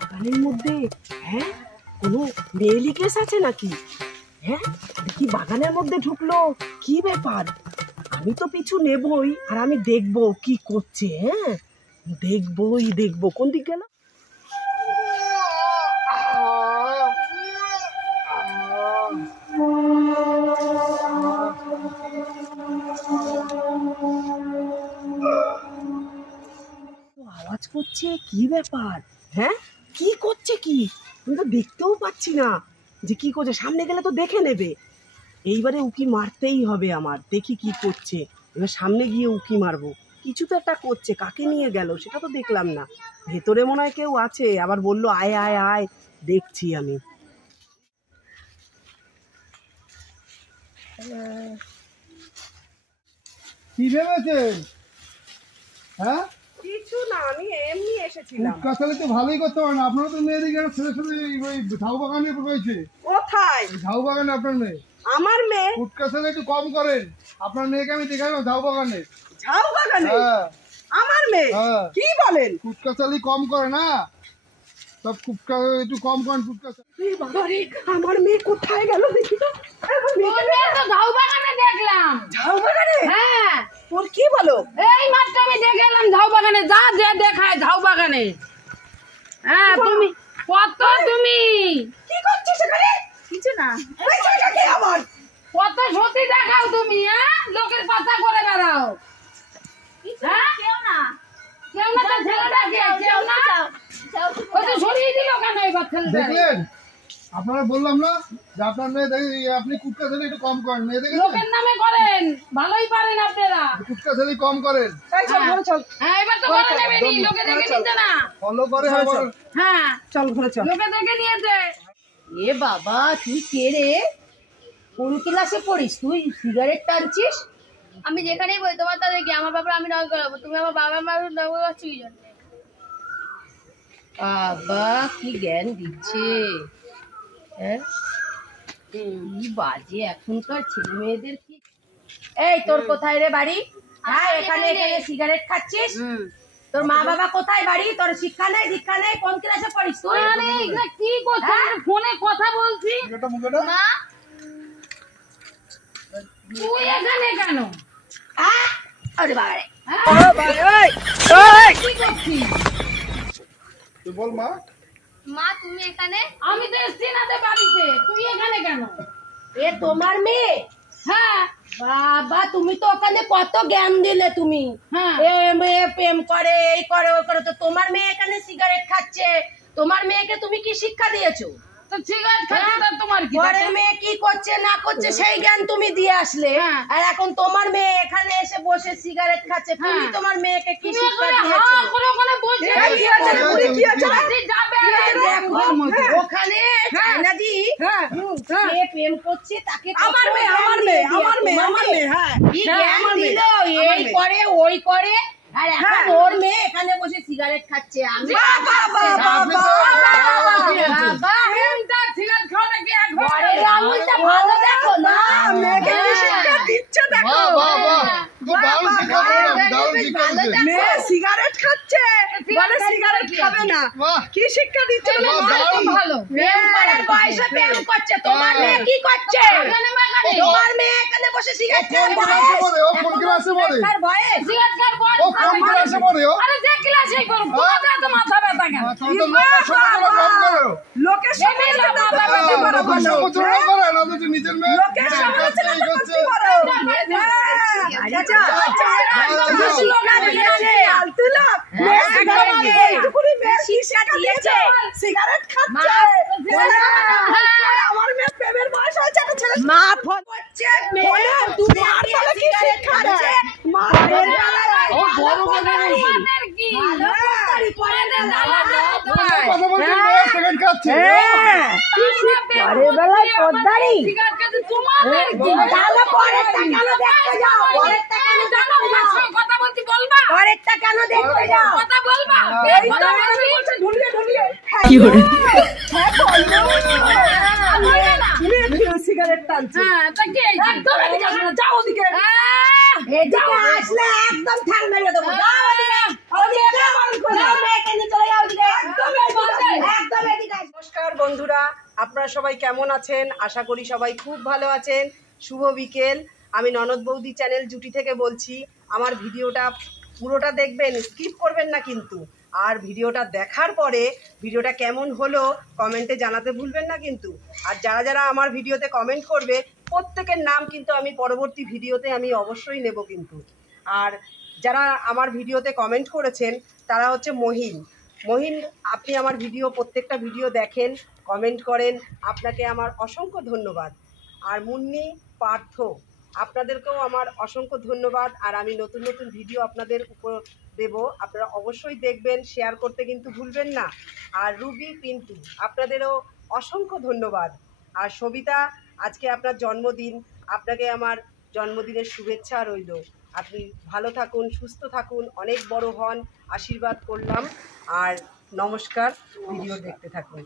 বাগানের মধ্যে হ্যাঁ কোনো মেয়েলি কেস আছে নাকি? হ্যাঁ কি বাগানের মধ্যে ঢুকলো, কি ব্যাপার? আমি তো পিছু নেবই, আর আমি দেখবো কি করছে। হ্যাঁ দেখবো কোন দিক গেল। আওয়াজ করছে, কি ব্যাপার? হ্যাঁ কি করছে? কি আমি তো দেখতেও পাচ্ছি না যে কি করছে। সামনে গেলে তো দেখে নেবে। এইবারে উকি মারতেই হবে আমার, দেখি কি করছে। এবার সামনে গিয়ে উকি মারবো। কিছু তো একটা করছে, কাকে নিয়ে গেল সেটা তো দেখলাম না। ভেতরে মনে হয় কেউ আছে, আবার বললো আয় আয় আয়, দেখছি আমি। কি ভেবেছেন? হ্যাঁ কিছু না, আমি এমনি এসেছিলাম। কাছালে তো ভালোই করতে পারেন। আপনারা তো মেয়েদিকে ছেলে ছেলে ওই ঝাউ বাগানে রয়েছে। কোথায় ঝাউ বাগানে আপনার মেয়ে? আমার মেয়ে? ফুটকাছালে একটু কম করেন। আপনার মেয়েকে আমি দেখাবো ঝাউ বাগানে। ঝাউ বাগানে? হ্যাঁ আমার মেয়ে? হ্যাঁ। কি বলেন? ফুটকাছালি কম করে না, সব একটু কম করেন ফুটকাছালি। আমার মেয়ে কোথায় গেল দেখি তো। ঝাউ বাগানে দেখলাম। ঝাউ বাগানে? হ্যাঁ তোর কি বলো? এই মাত্র আমি দেখে এলাম ঝাউ বাগানে। যা যে দেখায় ঝাউ বাগানে। হ্যাঁ তুমি কত, তুমি কি করছিস সেখানে? কিছু না, কি আমার কত সত্যি দেখাও তুমি। হ্যাঁ লোকের কথা করে বেড়াও। কেউ না তো ছেলেটাকে কেউ না। ওই তো সরিয়ে দিল কেন এবার ছেলেটা? দেখলেন, আপনারা বললাম না যে আপনার মেয়ে আপনি কুটকাছালি একটু কম করেন। মেয়ে দেখে লোকের নামে করেন, ভালোই পারেন আপনারা। কুটকাছালি কম করেন। চল ঘরে চল। হ্যাঁ এবার তো করে নেবেনি, লোকে দেখে নিতে না। ফলো করে আবার হ্যাঁ চল ঘরে চল। লোকে দেখে নিয়েছে। এ বাবা, তুই কে রে? কোন ক্লাসে পড়িস তুই? সিগারেট টানছিস? আমি যেখানেই বলি তোমার দাদা কি আমার বাবা আমি নয় করাবো, তুমি আমার বাবা মা নয় করছো কি জন্য? বাবা কি জ্ঞান দিচ্ছে! হ্যাঁ কি বাজে এখনকার ছেলে মেয়েদের! কি এই তোর কোথায় রে বাড়ি? হ্যাঁ এখানে সিগারেট খাচ্ছিস? তোর মা বাবা কোথায় বাড়ি? তোর শিক্ষা নেই দীক্ষা নেই? কোন ক্লাসে পড়িস তুই? আরে এগুলা কি করছিস? ফোনে কথা বলছি। মা তুই এখানে কেন? আরে বাবা রে, কি করছিস? তুই বল মা। মা তুমি এখানে? আমি তো এসছি না তো বাড়িতে, তুই এখানে কেন? এ তোমার মেয়ে? হ্যাঁ বাবা তুমি তো ওখানে কত জ্ঞান দিলে তুমি। হ্যাঁ এ মেয়ে প্রেম করে, এই করে ওই করে, তো তোমার মেয়ে এখানে সিগারেট খাচ্ছে। তোমার মেয়েকে তুমি কি শিক্ষা দিয়েছো? তো সিগারেট খাচ্ছে তার তোমার কি? পরের মেয়ে কি করছে না করছে সেই জ্ঞান তুমি দিয়ে আসলে, হ্যাঁ। আর এখন তোমার মেয়ে এখানে এসে বসে সিগারেট খাচ্ছে। তুমি হ্যাঁ। তোমার মেয়েকে কি তুমি শিক্ষা ওখানে দিয়েছো? হাঁ করে ওখানে বসে এই কি আছে? কি আছে? আরে যাবে দেখো, ওখানে চায়নাদি কে প্রেম করছে তাকে আমার মেয়ে হ্যাঁ কি জ্ঞান দিল, এই করে ওই করে, আর এখন ওর মেয়ে এখানে বসে সিগারেট খাচ্ছে। আমি সিগারেট খাওয়াটা কি এক ঘরের আঙুলটা ভালো দেখো না, মেয়েকে কি শিক্ষা দিচ্ছে দেখো। দারুণ শিক্ষা দিলেন, দারুণ শিক্ষা দিলেন। মেয়ে সিগারেট খাচ্ছে, বলে সিগারেট খাবে না। বাহ, কি শিক্ষা দিচ্ছে? বাহ, দারুণ। ভালো প্রেম করার বয়সে প্রেম করছে। তোমার মেয়ে কি করছে? তোমার মেয়ে এখানে বসে সিগারেট কোন ক্লাসে পড়ে? ও কোন ক্লাসে পড়ে? খাওয়ার বয়স। সিগারেট খাওয়ার বয়স ও কোন ক্লাসে পড়ে? ও আরে যে ক্লাসেই করুক, তোমাদের এত মাথা ব্যথা কেন? তাহলে তো লোকের সমালোচনা কম করো। লোকের সমালোচনা করতে পারো লোকের ভালো। সমালোচনা করে না, অথচ নিজের মেয়ে লোকের এই সমালোচনা করছে, এই করছে। করতে পারো। আচ্ছা স্লোগান দিয়েছে, আলতু লোক। মেয়ে সিগারেট খাচ্ছে, এইটুকুনি মেয়ে শিক্ষা দিয়েছে, সিগারেট খাচ্ছে। বলে আমার মেয়ে প্রেমের বয়স হয়েছে, একটা ছেলে মা ফোন করছে, মেয়ে তুমি আর বলে কি শিক্ষা দিচ্ছে? মা ও বড় কথা বলছি। তোমাদের কি? কথা বলছেন, মেয়ে সিগারেট খাচ্ছে। পরের বেলায় পদ্মারি। সিগারেট খাচ্ছে তোমাদের কি? তাহলে পরেরটা কেন দেখতে যাও? পরেরটা কেন জানো দেখতে যাও? না, কথা বলছি বলবা? পরেরটা কেন দেখতে যাও? কথা বলবা? কথা বলছি? ঢুলিয়ে কি করে? সিগারেট টানছে। হ্যাঁ, তা কি এই যে? একদম এদিকে আসবে না, যাও ওদিকে। আহ! এদিকে আসলে একদম ঠান্ডা হয়ে দেবো। যাও ওদিকে, ওদিকে বন্ধুরা, আপনারা সবাই কেমন আছেন? আশা করি সবাই খুব ভালো আছেন। শুভ বিকেল। আমি ননদ বৌদি চ্যানেল জুটি থেকে বলছি। আমার ভিডিওটা পুরোটা দেখবেন, স্কিপ করবেন না কিন্তু। আর ভিডিওটা দেখার পরে ভিডিওটা কেমন হলো কমেন্টে জানাতে ভুলবেন না কিন্তু। আর যারা যারা আমার ভিডিওতে কমেন্ট করবে প্রত্যেকের নাম কিন্তু আমি পরবর্তী ভিডিওতে আমি অবশ্যই নেব কিন্তু। আর যারা আমার ভিডিওতে কমেন্ট করেছেন তারা হচ্ছে মহিন। আপনি আমার প্রত্যেকটা ভিডিও দেখেন, কমেন্ট করেন, আপনাকে আমার অসংখ্য ধন্যবাদ। আর মুন্নি, পার্থ, আপনাদেরকেও আমার অসংখ্য ধন্যবাদ। আর আমি নতুন নতুন ভিডিও আপনাদের উপর দেব, আপনারা অবশ্যই দেখবেন, শেয়ার করতে কিন্তু ভুলবেন না। আর রুবি, পিন্টু, আপনাদেরও অসংখ্য ধন্যবাদ। আর সবিতা, আজকে আপনার জন্মদিন, আপনাকে আমার জন্মদিনের শুভেচ্ছা রইল। আপনি ভালো থাকুন, সুস্থ থাকুন, অনেক বড় হন, আশীর্বাদ করলাম। আর নমস্কার, ভিডিও দেখতে থাকুন।